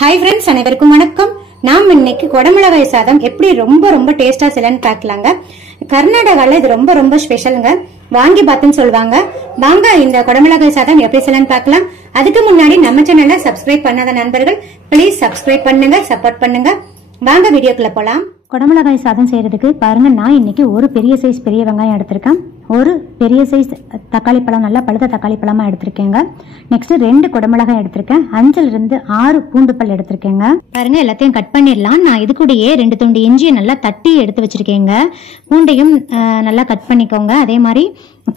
Hi friends, அனைவருக்கும் வணக்கம். நாம் இன்னைக்கு குடமிளகாய் சாதம் எப்படி ரொம்ப ரொம்ப டேஸ்டா செய்யலாம்னு பார்க்கலாங்க. கர்நாடகால இது ரொம்ப ரொம்ப ஸ்பெஷலுங்க. வாங்கி பாத்துன்னு சொல்லுவாங்க. வாங்க இந்த குடமிளகாய் சாதம் எப்படி செய்யலாம்னு பார்க்கலாம். அதுக்கு முன்னாடி நம்ம சேனலை சப்ஸ்கிரைப் பண்ணாத நண்பர்கள் ப்ளீஸ் சப்ஸ்கிரைப் பண்ணுங்க, சப்போர்ட் பண்ணுங்க. வாங்க வீடியோக்குள்ள போலாம். குடமிளகாய் சாதம் செய்யறதுக்கு பாருங்க, நான் இன்னைக்கு ஒரு பெரிய சைஸ் பெரிய வெங்காயம் எடுத்திருக்கேன். ஒரு பெரிய சைஸ் தக்காளி பழம், நல்லா பழுத்த தக்காளி பழமா எடுத்திருக்கேங்க. நெக்ஸ்ட் 2 குடமிளகாய் எடுத்திருக்கேன். 5 to 6 பூண்டு பல் எடுத்திருக்கேங்க. பாருங்க, எல்லாத்தையும் கட் பண்ணிடலாம். நான் இது கூடயே 2 துண்டு இஞ்சியை நல்லா தட்டி எடுத்து வச்சிருக்கேங்க. பூண்டையும் நல்லா கட் பண்ணிக்கோங்க. அதே மாதிரி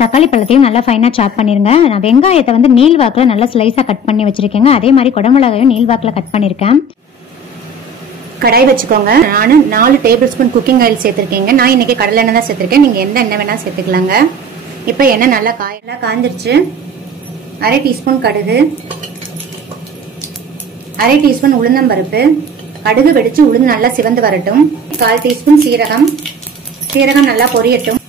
தக்காளி பழத்தையும் நல்லா ஃபைனா சாப் பண்ணிருங்க. நான் வெங்காயத்தை நீள்வாக்குல நல்லா ஸ்லைஸா கட் பண்ணி வச்சிருக்கேங்க. அதே மாதிரி குடமிளகாயும் நீள்வாக்குல கட் பண்ணிருக்கேன். கடாய் வச்சுக்கோங்க. நான் 4 டேபிள் ஸ்பூன் குக்கிங் ஆயில் சேர்த்திருக்கேங்க. நான் இன்னைக்கு கடலை எண்ணெய் தான் சேர்த்திருக்கேன். நீங்க எந்த எண்ணெய் வேணா சேர்த்துக்கலாங்க. இப்ப எண்ணெய் நல்லா காஞ்சிருச்சு. 1/2 டீஸ்பூன் கடுகு, 1/2 டீஸ்பூன் உளுந்தம்பருப்பு. கடுகு வெடிச்சு உளுந்து நல்லா சிவந்து வரட்டும். 1/4 டீஸ்பூன் சீரகம். சீரகம் நல்லா பொரியட்டும்.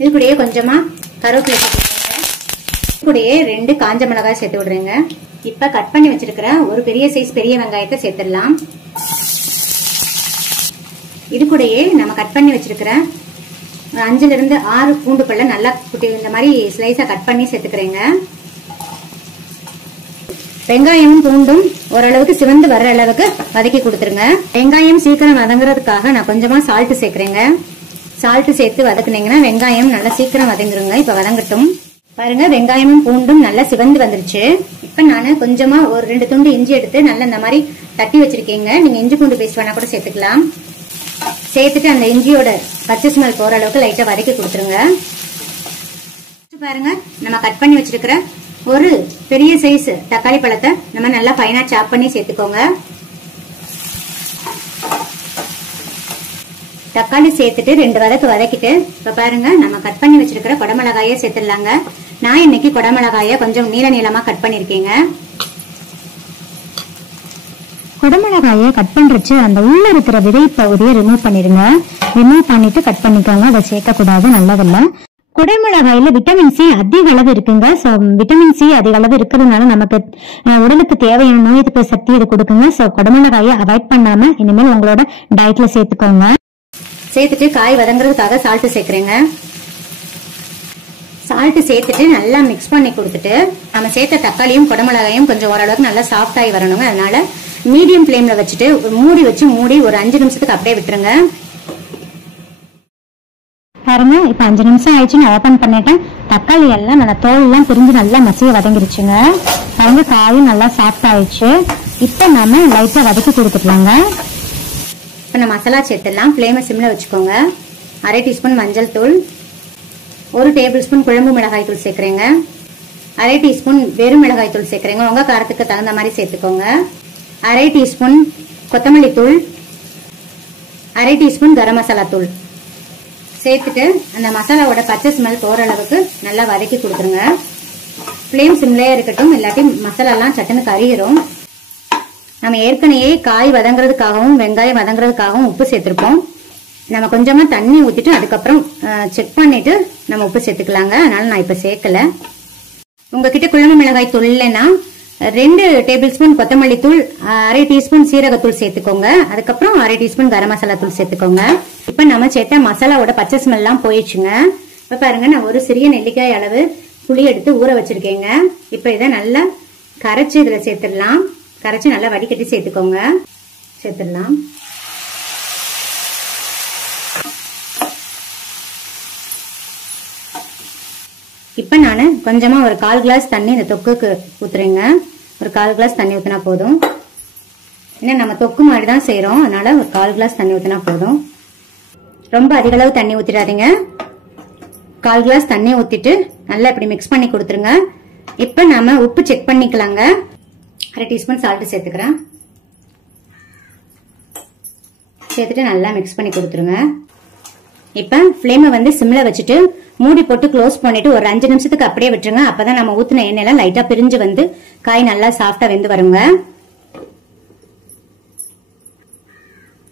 இது கூடயே கொஞ்சமா கருவேப்பிலை சேர்த்துக்கோங்க. இது கூடயே 2 காஞ்ச மிளகாய் சேர்த்து விடுறேங்க. இப்ப கட் பண்ணி வச்சிருக்கிற ஒரு பெரிய சைஸ் பெரிய வெங்காயத்தை சேர்த்துடலாம். இது கூடயே நம்ம கட் பண்ணி வச்சிருக்கிற 5 to 6 பூண்டு பல்ல நல்லா குட்டி இந்த மாதிரி ஸ்லைஸா கட் பண்ணி சேர்த்துக்கிறேங்க. வெங்காயமும் பூண்டும் ஓரளவுக்கு சிவந்து வர்ற அளவுக்கு வதக்கி கொடுத்துருங்க. வெங்காயம் சீக்கிரம் வதங்குறதுக்காக நான் கொஞ்சமா சால்ட் சேர்க்கிறேங்க. சால்ட் சேர்த்து வதக்குனீங்கன்னா வெங்காயம் நல்லா சீக்கிரம் வதங்குருங்க. இப்ப வதங்கட்டும். பாருங்க, வெங்காயமும் பூண்டும் நல்லா சிவந்து வந்துருச்சு. இப்ப நான் கொஞ்சமா ஒரு 2 துண்டு இஞ்சி எடுத்து நல்லா இந்த மாதிரி தட்டி வச்சிருக்கீங்க. நீங்க இஞ்சி பூண்டு பேஸ்ட் வேணா கூட சேர்த்துக்கலாம். சேர்த்துட்டு அந்த இஞ்சியோட பச்சை ஸ்மெல் போற அளவுக்கு லைட்டா வதக்கி கொடுத்துருங்க. பாருங்க, நம்ம கட் பண்ணி வச்சிருக்கிற ஒரு பெரிய சைஸ் தக்காளி பழத்தை நம்ம நல்லா ஃபைனா சாப் பண்ணி சேர்த்துக்கோங்க. தக்காளி சேர்த்துட்டு 2 வதக்கு வதக்கிட்டு இப்ப பாருங்க, நம்ம கட் பண்ணி வச்சிருக்கிற குடமிளகாயை சேர்த்துடலாங்க. நான் இன்னைக்கு குடமிளகாய கொஞ்சம் நீள நீளமா கட் பண்ணிருக்கேங்க. குடமிளகாயை கட் பண்றச்சு அந்த உள்ள இருக்கிற விதை பகுதியை ரிமூவ் பண்ணிருங்க. ரிமூவ் பண்ணிட்டு கட் பண்ணிக்கோங்க. அதை சேர்க்கக்கூடாது, நல்லதில்ல. குடமிளகாயில விட்டமின் சி அதிக அளவு இருக்குங்க. சோ விட்டமின் சி அதிக அளவு இருக்கிறதுனால நமக்கு உடலுக்கு தேவையான நோய் எதிர்ப்பு சக்தி இது கொடுக்குங்க. சோ குடமிளகாயை அவாய்ட் பண்ணாம இனிமேல் உங்களோட டயட்ல சேர்த்துக்கோங்க. சேர்த்துட்டு காய் வதங்குறதுக்காக சால்ட் சேர்க்கிறேங்க. சால்ட் சேர்த்துட்டு நல்லா மிக்ஸ் பண்ணி கொடுத்துட்டு நம்ம சேர்த்த தக்காளியும் குடமிளகாயும் கொஞ்சம் ஓரளவுக்கு நல்லா சாஃப்ட் ஆகி வரணுங்க. அதனால மீடியம் ஃப்ளேம்ல வச்சுட்டு மூடி ஒரு 5 நிமிஷத்துக்கு அப்படியே விட்டுருங்க. பாருங்க, இப்ப 5 நிமிஷம் ஆயிடுச்சு. நான் ஓபன் பண்ணிட்டேன். தக்காளி எல்லாம் நல்லா தோல் எல்லாம் பிரிஞ்சு நல்லா மசிய வதங்கிருச்சுங்க. பாருங்க, காயும் நல்லா சாஃப்ட் ஆயிடுச்சு. இப்ப நம்ம லைட்டா வதக்கி கொடுத்துக்கலாங்க. இப்ப நம்ம மசாலா சேர்த்துடலாம். ஃப்ளேமை சிம்ல வச்சுக்கோங்க. 1/2 டீஸ்பூன் மஞ்சள் தூள், 1 டேபிள் ஸ்பூன் குழம்பு மிளகாய் தூள் சேர்க்கிறேங்க. 1/2 டீஸ்பூன் வெறும் மிளகாய் தூள் சேர்க்கிறேங்க. உங்க காரத்துக்கு தகுந்த மாதிரி சேர்த்துக்கோங்க. 1/2 டீஸ்பூன் கொத்தமல்லி தூள், 1/2 டீஸ்பூன் கரம் மசாலா தூள் சேர்த்துட்டு அந்த மசாலாவோட பச்சை ஸ்மெல் போற அளவுக்கு நல்லா வதக்கி கொடுத்துருங்க. ஃப்ளேம் சிம்லயே இருக்கட்டும், இல்லாட்டி மசாலா எல்லாம் சட்டுன்னு கறிகிறோம். நம்ம ஏற்கனவே காய் வதங்குறதுக்காகவும் வெங்காயம் வதங்குறதுக்காகவும் உப்பு சேர்த்திருப்போம். நம்ம கொஞ்சமா தண்ணி ஊத்திட்டு அதுக்கப்புறம் செக் பண்ணிட்டு நம்ம உப்பு சேர்த்துக்கலாங்க. அதனால நான் இப்ப சேர்க்கல. உங்ககிட்ட குழம்பு மிளகாய் தூள் இல்லைன்னா 2 டேபிள் ஸ்பூன் கொத்தமல்லி தூள், 1/2 டீஸ்பூன் சீரகத்தூள் சேர்த்துக்கோங்க. அதுக்கப்புறம் 1/2 டீஸ்பூன் கரம் மசாலா தூள் சேர்த்துக்கோங்க. இப்ப நம்ம சேர்த்த மசாலாவோட பச்சை ஸ்மெல் எல்லாம் போயிடுச்சுங்க. இப்ப பாருங்க, நான் ஒரு சிறிய நெல்லிக்காய் அளவு புளி எடுத்து ஊற வச்சிருக்கேங்க. இப்ப இதை நல்லா கரைச்சு இதுல சேர்த்துடலாம். கரைச்சு நல்லா வடிகட்டி சேர்த்துக்கோங்க. சேர்த்துடலாம். இப்ப நான் கொஞ்சமா ஒரு 1/4 கிளாஸ் தண்ணி இந்த தொக்குக்கு ஊத்துறேங்க. ஒரு 1/4 கிளாஸ் தண்ணி ஊத்தினா போதும். ஏன்னா நம்ம தொக்கு மாதிரி தான் செய்யறோம், அதனால ஒரு 1/4 கிளாஸ் தண்ணி ஊத்தினா போதும். ரொம்ப அதிக அளவு தண்ணி ஊத்திடாதீங்க. 1/4 கிளாஸ் தண்ணி ஊத்திட்டு நல்லா இப்படி மிக்ஸ் பண்ணி கொடுத்துருங்க. இப்ப நாம உப்பு செக் பண்ணிக்கலாங்க. 1/2 டீஸ்பூன் சால்ட் சேர்த்துக்கிறேன். சேர்த்துட்டு நல்லா மிக்ஸ் பண்ணி கொடுத்துருங்க. இப்ப ஃப்ளேமை சிம்ல வச்சுட்டு மூடி போட்டு க்ளோஸ் பண்ணிட்டு ஒரு 5 நிமிஷத்துக்கு அப்படியே விட்டுருங்க. அப்பதான் நம்ம ஊத்தின எண்ணெயெல்லாம் லைட்டா பிரிஞ்சு காய் நல்லா சாஃப்டா வெந்து வருங்க.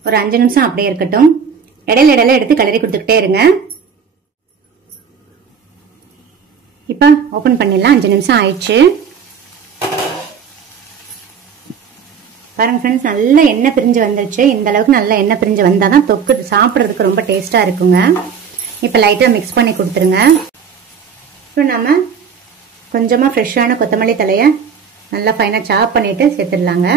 ஒரு 5 நிமிஷம் அப்படியே இருக்கட்டும். இடையில எடுத்து கிளறி கொடுத்துக்கிட்டே இருங்க. இப்ப ஓபன் பண்ணிடலாம். 5 நிமிஷம் ஆயிடுச்சு. பாருங்க ஃப்ரெண்ட்ஸ், நல்ல எண்ணெய் பிரிஞ்சு வந்துருச்சு. இந்த அளவுக்கு நல்ல எண்ணெய் பிரிஞ்சு வந்தாதான் தொக்கு சாப்பிட்றதுக்கு ரொம்ப டேஸ்டா இருக்குங்க. இப்போ லைட்டா மிக்ஸ் பண்ணி கொடுத்துருங்க. இப்போ நம்ம கொஞ்சமா ஃப்ரெஷ்ஷான கொத்தமல்லி தலையை நல்லா ஃபைனா சாப் பண்ணிட்டு சேர்த்துடலாங்க.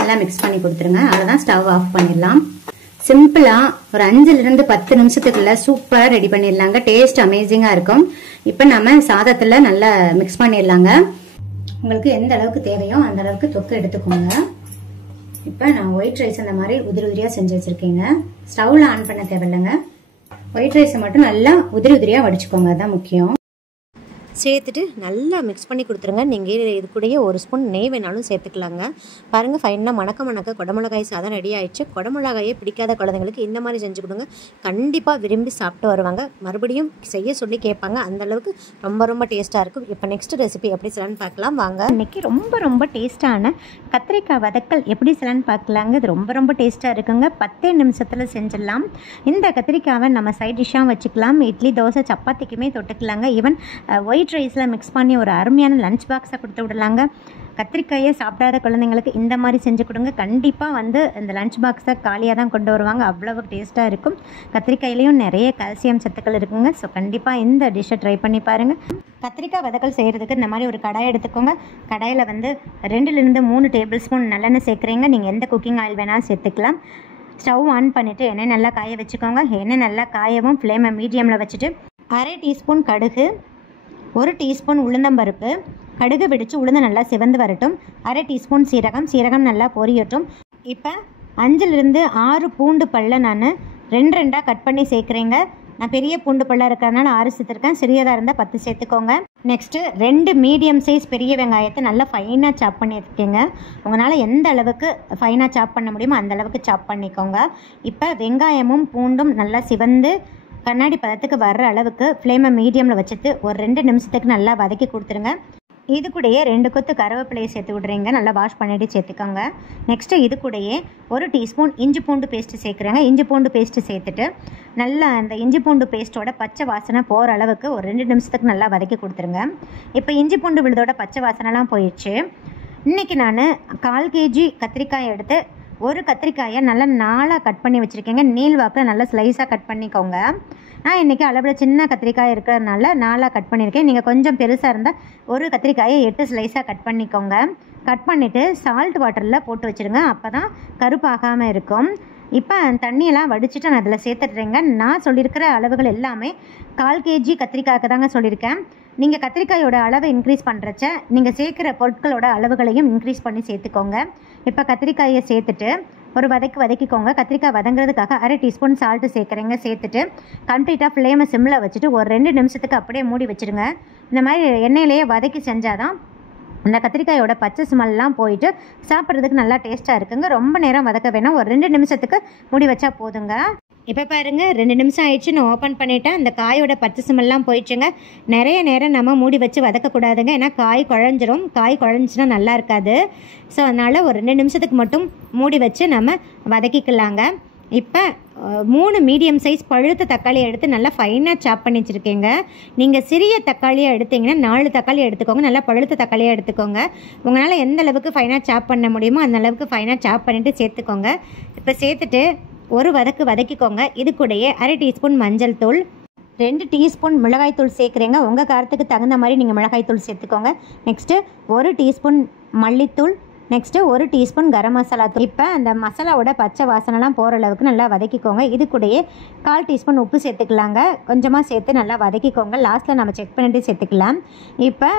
நல்லா மிக்ஸ் பண்ணி கொடுத்துருங்க. அவ்வளோதான், ஸ்டவ் ஆஃப் பண்ணிடலாம். சிம்பிளா ஒரு 5-10 நிமிஷத்துக்குள்ள சூப்பரா ரெடி பண்ணிடலாங்க. டேஸ்ட் அமேசிங்கா இருக்கும். இப்போ நம்ம சாதத்துல நல்லா மிக்ஸ் பண்ணிடலாங்க. உங்களுக்கு எந்த அளவுக்கு தேவையோ அந்த அளவுக்கு தொக்கு எடுத்துக்கோங்க. இப்போ நான் ஒயிட் ரைஸ் அந்த மாதிரி உதிரி உதிரியா செஞ்சு வச்சிருக்கேங்க. ஸ்டவ்ல ஆன் பண்ண தேவையில்லைங்க. ஒயிட் ரைஸை மட்டும் நல்லா உதிரி உதிரியா வடிச்சுக்கோங்க, அதுதான் முக்கியம். சேர்த்துட்டு நல்லா மிக்ஸ் பண்ணி கொடுத்துருங்க. நீங்கள் இது கூடயே 1 ஸ்பூன் நெய் வேணாலும் சேர்த்துக்கலாங்க. பாருங்கள், ஃபைனாக மணக்க குடமிளகாய் சாதம் ரெடி ஆயிடுச்சு. குடமிளகாயே பிடிக்காத குழந்தைங்களுக்கு இந்த மாதிரி செஞ்சு கொடுங்க. கண்டிப்பாக விரும்பி சாப்பிட்டு வருவாங்க. மறுபடியும் செய்ய சொல்லி கேட்பாங்க. அந்தளவுக்கு ரொம்ப ரொம்ப டேஸ்ட்டாக இருக்கும். இப்போ நெக்ஸ்ட் ரெசிபி எப்படி செய்யலான்னு பார்க்கலாம் வாங்க. இன்றைக்கி ரொம்ப டேஸ்ட்டான கத்திரிக்காய் வதக்கல் எப்படி செய்யலான்னு பார்க்கலாங்க. இது ரொம்ப டேஸ்ட்டாக இருக்குங்க. 10 நிமிஷத்தில் செஞ்சிடலாம். இந்த கத்திரிக்காவை நம்ம சைட் டிஷ்ஷாக வச்சுக்கலாம். இட்லி, தோசை, சப்பாத்திக்குமே தொட்டுக்கலாங்க. ஈவன் ஒயிட் ரைஸில் மிக்ஸ் பண்ணி ஒரு அருமையான லஞ்ச் பாக்ஸை கொடுத்து விடலாங்க. கத்திரிக்காயை சாப்பிடாத குழந்தைங்களுக்கு இந்த மாதிரி செஞ்சு கொடுங்க. கண்டிப்பாக இந்த லஞ்ச் பாக்ஸை காலியாக தான் கொண்டு வருவாங்க. அவ்வளவு டேஸ்ட்டாக இருக்கும். கத்திரிக்காயிலையும் நிறைய கால்சியம் சத்துக்கள் இருக்குங்க. ஸோ கண்டிப்பாக இந்த டிஷ்ஷை ட்ரை பண்ணி பாருங்கள். கத்திரிக்காய் வதக்கல் செய்கிறதுக்கு இந்த மாதிரி ஒரு கடாய் எடுத்துக்கோங்க. கடாயில் 2-3 டேபிள் ஸ்பூன் நல்லெண்ணெய் சேர்க்குறீங்க. நீங்கள் எந்த குக்கிங் ஆயில் வேணாலும் சேர்த்துக்கலாம். ஸ்டவ் ஆன் பண்ணிவிட்டு எண்ணெய் நல்லா காய வச்சுக்கோங்க. எண்ணெய் நல்லா காயவும் ஃப்ளேமை மீடியமில் வச்சுட்டு 1/2 டீஸ்பூன் கடுகு, 1 டீஸ்பூன் உளுந்தம்பருப்பு, கடுகு வெடித்து உளுந்து நல்லா சிவந்து வரட்டும். 1/2 டீஸ்பூன் சீரகம் நல்லா பொரியட்டும். இப்போ 5-6 பூண்டு பல்லை நான் 2 கட் பண்ணி சேர்க்குறேங்க. நான் பெரிய பூண்டு பல்லாக இருக்கிறதுனால 6 சேர்த்துருக்கேன். சிறியதாக இருந்தால் 10 சேர்த்துக்கோங்க. நெக்ஸ்ட்டு 2 மீடியம் சைஸ் பெரிய வெங்காயத்தை நல்லா ஃபைனாக சாப் பண்ணியிருக்கேங்க. உங்களால் எந்த அளவுக்கு ஃபைனாக சாப் பண்ண முடியுமோ அந்த அளவுக்கு சாப் பண்ணிக்கோங்க. இப்போ வெங்காயமும் பூண்டும் நல்லா சிவந்து கண்ணாடி பதத்துக்கு வர்ற அளவுக்கு ஃப்ளேமை மீடியமில் வச்சுட்டு ஒரு 2 நிமிஷத்துக்கு நல்லா வதக்கி கொடுத்துருங்க. இது கூடயே 2 கொத்து கருவேப்பிலையை சேர்த்து விட்றீங்க. நல்லா வாஷ் பண்ணிவிட்டு சேர்த்துக்கோங்க. நெக்ஸ்ட்டு இது கூடயே 1 டீஸ்பூன் இஞ்சி பூண்டு பேஸ்ட்டு சேர்க்குறேங்க. இஞ்சி பூண்டு பேஸ்ட்டு சேர்த்துட்டு நல்லா அந்த இஞ்சி பூண்டு பேஸ்ட்டோட பச்சை வாசனை போகிற அளவுக்கு ஒரு 2 நிமிஷத்துக்கு நல்லா வதக்கி கொடுத்துருங்க. இப்போ இஞ்சி பூண்டு விழுதோட பச்சை வாசனைலாம் போயிடுச்சு. இன்றைக்கி நான் 1/4 kg கத்திரிக்காய் எடுத்து ஒரு கத்திரிக்காயை நல்லா 4ஆக கட் பண்ணி வச்சுருக்கேங்க. நீள் வாக்கில் நல்லா ஸ்லைஸாக கட் பண்ணிக்கோங்க. நான் இன்றைக்கி அளவில் சின்ன கத்திரிக்காய் இருக்கிறதுனால 4ஆக கட் பண்ணியிருக்கேன். நீங்கள் கொஞ்சம் பெருசாக இருந்தால் ஒரு கத்திரிக்காயை 8 ஸ்லைஸாக கட் பண்ணிக்கோங்க. கட் பண்ணிவிட்டு சால்ட் வாட்டரில் போட்டு வச்சுருங்க. அப்போ தான் கருப்பாகாமல் இருக்கும். இப்போ தண்ணியெல்லாம் வடிச்சிட்டு நான் அதில் சேர்த்துட்றேங்க. நான் சொல்லியிருக்கிற அளவுகள் எல்லாமே 1/4 kg கத்திரிக்காய்க்கு தாங்க சொல்லியிருக்கேன். நீங்கள் கத்திரிக்காயோட அளவை இன்க்ரீஸ் பண்ணுறச்ச நீங்கள் சேர்க்குற பொருட்களோட அளவுகளையும் இன்க்ரீஸ் பண்ணி சேர்த்துக்கோங்க. இப்போ கத்திரிக்காயை சேர்த்துட்டு ஒரு வதக்கிக்கோங்க. கத்திரிக்காய் வதங்கிறதுக்காக 1/2 டீஸ்பூன் சால்ட்டு சேர்க்குறேங்க. சேர்த்துட்டு கம்ப்ளீட்டாக ஃப்ளேமை சிம்மில் வச்சுட்டு ஒரு 2 நிமிஷத்துக்கு அப்படியே மூடி வச்சுடுங்க. இந்த மாதிரி எண்ணெயிலேயே வதக்கி செஞ்சால் தான் அந்த கத்திரிக்காயோட பச்சை ஸ்மெல்லாம் போயிட்டு சாப்பிட்றதுக்கு நல்லா டேஸ்ட்டாக இருக்குங்க. ரொம்ப நேரம் வதக்க வேணாம். ஒரு 2 நிமிஷத்துக்கு மூடி வச்சா போதுங்க. இப்போ பாருங்கள், 2 நிமிஷம் ஆயிடுச்சு. நான் ஓப்பன் பண்ணிவிட்டேன். அந்த காயோட பச்சை ஸ்மெல்லாம் போயிடுச்சுங்க. நிறைய நேரம் நம்ம மூடி வச்சு வதக்கக்கூடாதுங்க. ஏன்னா காய் குழஞ்சிரும். காய் குழஞ்சினா நல்லா இருக்காது. ஸோ அதனால் ஒரு 2 நிமிஷத்துக்கு மட்டும் மூடி வச்சு நம்ம வதக்கிக்கலாங்க. இப்போ 3 மீடியம் சைஸ் பழுத்த தக்காளி எடுத்து நல்லா ஃபைனாக சாப் பண்ணி வச்சுருக்கேங்க. நீங்கள் சிறிய தக்காளியாக எடுத்திங்கன்னா 4 தக்காளி எடுத்துக்கோங்க. நல்லா பழுத்த தக்காளியாக எடுத்துக்கோங்க. உங்களால் எந்த அளவுக்கு ஃபைனாக சாப் பண்ண முடியுமோ அந்த அளவுக்கு ஃபைனாக சாப் பண்ணிவிட்டு சேர்த்துக்கோங்க. இப்போ சேர்த்துட்டு ஒரு வதக்கிக்கோங்க. இது கூடயே 1/2 டீஸ்பூன் மஞ்சள் தூள், 2 டீஸ்பூன் மிளகாய்த்தூள் சேர்க்குறேங்க. உங்கள் காரத்துக்கு தகுந்த மாதிரி நீங்கள் மிளகாய்த்தூள் சேர்த்துக்கோங்க. நெக்ஸ்ட்டு 1 டீஸ்பூன் மல்லித்தூள், நெக்ஸ்ட்டு 1 டீஸ்பூன் கரம் மசாலா தூள். இப்போ அந்த மசாலாவோட பச்சை வாசனைலாம் போகிற அளவுக்கு நல்லா வதக்கிக்கோங்க. இது கூடயே 1/4 டீஸ்பூன் உப்பு சேர்த்துக்கலாங்க. கொஞ்சமாக சேர்த்து நல்லா வதக்கிக்கோங்க. லாஸ்ட்டில் நம்ம செக் பண்ணிவிட்டு சேர்த்துக்கலாம். இப்போ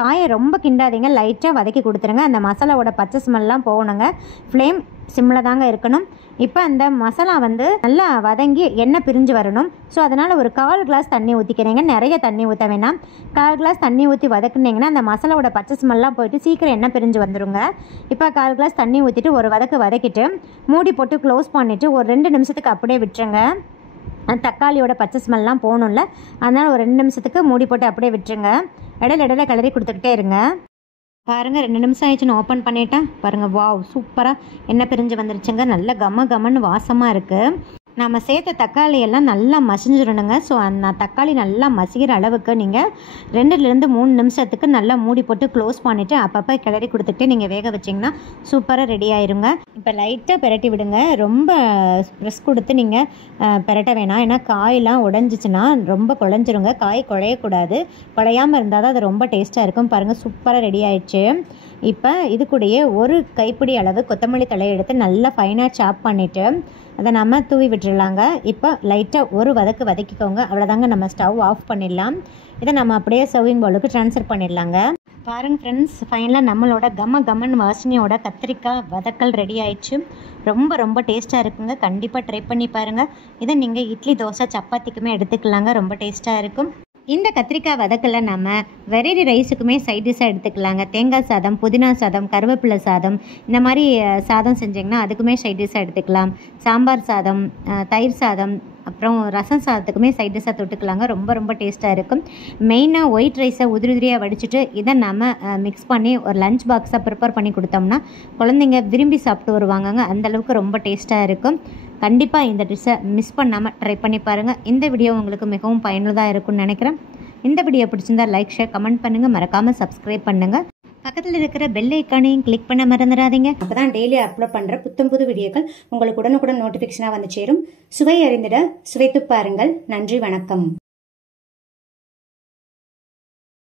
காயை ரொம்ப கிண்டாதீங்க, லைட்டாக வதக்கி கொடுத்துருங்க. அந்த மசாலாவோட பச்சை ஸ்மெல்லாம் போகணுங்க. ஃப்ளேம் சிம்மில் தாங்க இருக்கணும். இப்போ அந்த மசாலா நல்லா வதங்கி எண்ணெய் பிரிஞ்சு வரணும். ஸோ அதனால் ஒரு 1/4 கிளாஸ் தண்ணி ஊற்றிக்கிறீங்க. நிறைய தண்ணி ஊற்ற வேணாம். 1/4 கிளாஸ் தண்ணி ஊற்றி வதக்குனீங்கன்னா அந்த மசாலாவோட பச்சை ஸ்மெல்லாம் போயிட்டு சீக்கிரம் எண்ணெய் பிரிஞ்சு வந்துடுங்க. இப்போ 1/4 கிளாஸ் தண்ணி ஊற்றிட்டு ஒரு வதக்கிட்டு மூடி போட்டு க்ளோஸ் பண்ணிவிட்டு ஒரு 2 நிமிஷத்துக்கு அப்படியே விட்டுருங்க. தக்காளியோட பச்சை ஸ்மெல்லாம் போகணும்ல, அதனால் ஒரு 2 நிமிஷத்துக்கு மூடி போட்டு அப்படியே விட்டுருங்க. இடையில கிளறி கொடுத்துக்கிட்டே இருங்க. பாருங்கள், 2 நிமிஷம் ஆயிடுச்சு. நான் ஓப்பன் பண்ணிட்டேன். பாருங்கள், வாவ், சூப்பராக எண்ணெய் பிரிஞ்சு வந்துருச்சுங்க. நல்ல கம்மன்னு வாசமாக இருக்குது. நம்ம சேர்த்த தக்காளி எல்லாம் நல்லா மசிஞ்சிடணுங்க. ஸோ அந்த தக்காளி நல்லா மசிக்கிற அளவுக்கு நீங்கள் 2லேருந்து 3 நிமிஷத்துக்கு நல்லா மூடி போட்டு க்ளோஸ் பண்ணிவிட்டு அப்பப்போ கிளறி கொடுத்துட்டு நீங்கள் வேக வச்சிங்கன்னா சூப்பராக ரெடி ஆயிருங்க. இப்போ லைட்டாக பெரட்டி விடுங்க, ரொம்ப ப்ரெஸ் கொடுத்து நீங்கள் பெரட்ட வேணாம். ஏன்னா காயெல்லாம் உடஞ்சிச்சின்னா ரொம்ப குழஞ்சிருங்க. காய் குழையக்கூடாது, குழையாமல் இருந்தால் தான் அது ரொம்ப டேஸ்ட்டாக இருக்கும். பாருங்கள் சூப்பராக ரெடி ஆயிடுச்சு. இப்போ இது கூடயே ஒரு கைப்பிடி அளவு கொத்தமல்லி தழையை எடுத்து நல்லா ஃபைனாக சாப் பண்ணிவிட்டு அதை நம்ம தூவி விட்டுடலாங்க. இப்போ லைட்டாக ஒரு வதக்கிக்கோங்க. அவ்வளோதாங்க, நம்ம ஸ்டவ் ஆஃப் பண்ணிடலாம். இதை நம்ம அப்படியே சர்விங் பவுலுக்கு ட்ரான்ஸ்ஃபர் பண்ணிடலாங்க. பாருங்கள் ஃப்ரெண்ட்ஸ், ஃபைனலாக நம்மளோட கம்மன் வாசனையோட கத்திரிக்காய் வதக்கல் ரெடி ஆயிடுச்சு. ரொம்ப ரொம்ப டேஸ்ட்டாக இருக்குங்க. கண்டிப்பாக ட்ரை பண்ணி பாருங்கள். இதை நீங்கள் இட்லி, தோசை, சப்பாத்திக்குமே எடுத்துக்கலாங்க. ரொம்ப டேஸ்ட்டாக இருக்கும். இந்த கத்திரிக்காய் வதக்கலை நம்ம வெரைட்டி ரைஸுக்குமே சைட் டிஷ்ஷாக எடுத்துக்கலாங்க. தேங்காய் சாதம், புதினா சாதம், கருவேப்பிலை சாதம், இந்த மாதிரி சாதம் செஞ்சிங்கன்னா அதுக்குமே சைட் டிஷ்ஷாக எடுத்துக்கலாம். சாம்பார் சாதம், தயிர் சாதம், அப்புறம் ரசம் சாதத்துக்குமே சைட் டிஷ்ஷாக தொட்டுக்கலாங்க. ரொம்ப ரொம்ப டேஸ்ட்டாக இருக்கும். மெயினாக ஒயிட் ரைஸை உதிரியாக வடிச்சிட்டு இதை நம்ம மிக்ஸ் பண்ணி ஒரு லஞ்ச் பாக்ஸாக ப்ரிப்பேர் பண்ணி கொடுத்தோம்னா குழந்தைங்க விரும்பி சாப்பிட்டு வருவாங்கங்க. அந்தளவுக்கு ரொம்ப டேஸ்ட்டாக இருக்கும். கண்டிப்பாக இந்த டிஷ்ஷை மிஸ் பண்ணாமல் ட்ரை பண்ணி பாருங்கள். இந்த வீடியோ உங்களுக்கு மிகவும் பயனுள்ளதாக இருக்கும்னு நினைக்கிறேன். இந்த வீடியோ பிடிச்சிருந்தா லைக், ஷேர், கமெண்ட் பண்ணுங்கள். மறக்காமல் சப்ஸ்கிரைப் பண்ணுங்கள். பக்கத்தில் இருக்கிற பெல் ஐக்கானையும் கிளிக் பண்ண மறந்துடாதீங்க. அப்போ தான் டெய்லி அப்லோட் பண்ணுற புது வீடியோக்கள் உங்களுக்கு உடனுக்குடன் நோட்டிஃபிகேஷனாக வந்து சேரும். சுவை அறிந்திட சுவைத்து பாருங்கள். நன்றி, வணக்கம்.